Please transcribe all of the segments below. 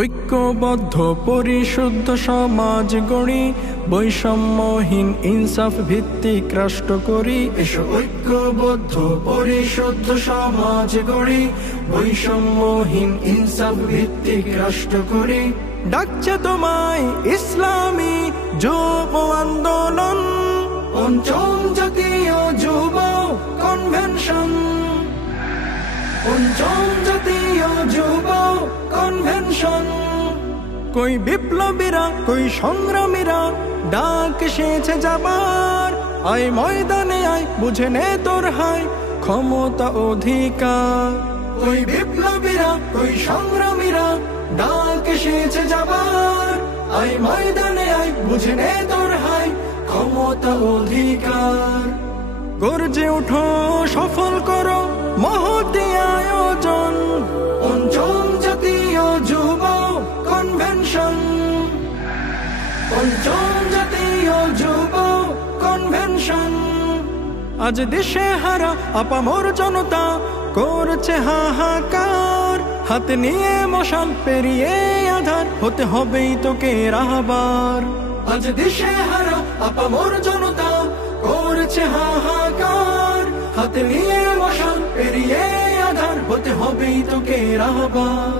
ঐক্যবদ্ধ পরিশুদ্ধ সমাজ গড়ি, বৈষম্যহীন ইনসাফ ভিত্তিক রাষ্ট্র করি। এসো ঐক্যবদ্ধ পরিশুদ্ধ সমাজ গড়ি, বৈষম্যহীন ইনসাফ ভিত্তিক রাষ্ট্র করি। ডাকছে তোমায় ইসলামী যুব আন্দোলন, পঞ্চম জাতীয় যুব কনভেনশন, পঞ্চম জাতীয় যুব কনভেনশন। কই বিপ্লবীরা কই সংগ্রামীরা ডাক এসেছে যাবার, আয় ময়দানে আয় বুঝে নে তোর হায় ক্ষমতা অধিকার। কই বিপ্লবীরা কই সংগ্রামীরা ডাক এসেছে যাবার, আয় ময়দানে আয় বুঝে নে তোর হায় ক্ষমতা অধিকার। গর্জে ওঠো সফল করো মহতী আয়োজন, পঞ্চম জাতীয় যুব কনভেনশন, পঞ্চম জাতীয় যুব কনভেনশন। আজ দেশে হারা আপামর জনতা করছে হাহাকার, হাতে নিয়ে মশাল পেরিয়ে আধার হতে হবেই তোকে রাহবার। আজ দেশে হারা আপামর জনতা করছে হাহাকার, হাতে নিয়ে মশাল পেরিয়ে আধার হতে হবেই তোকে রাহবার।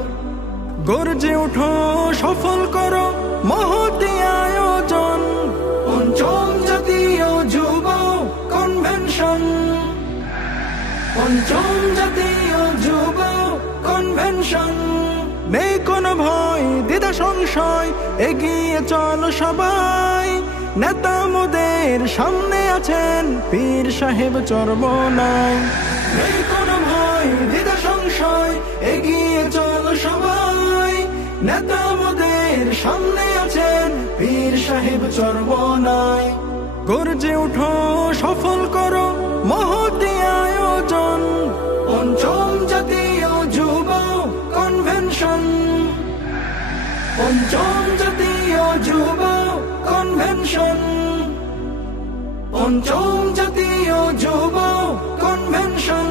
গর্জে ওঠো সফল করো মহতী আয়োজন, পঞ্চম জাতীয় যুব কনভেনশন, পঞ্চম জাতীয় যুব কনভেনশন। নেই কোনো ভয় দ্বিধা সংশয় এগিয়ে চলো সবাই, নেতা মোদের সামনে আছেন পীর সাহেব চরমোনাই। নেই কোনো ভয় দ্বিধা সংশয় এগিয়ে চলো সবাই, নেতা মোদের সামনে আছেন পীর সাহেব চরমোনাই। গর্জে ওঠো সফল করো মহতী আয়োজন, পঞ্চম জাতীয় যুব কনভেনশন, পঞ্চম জাতীয় যুব কনভেনশন, পঞ্চম জাতীয় যুব কনভেনশন।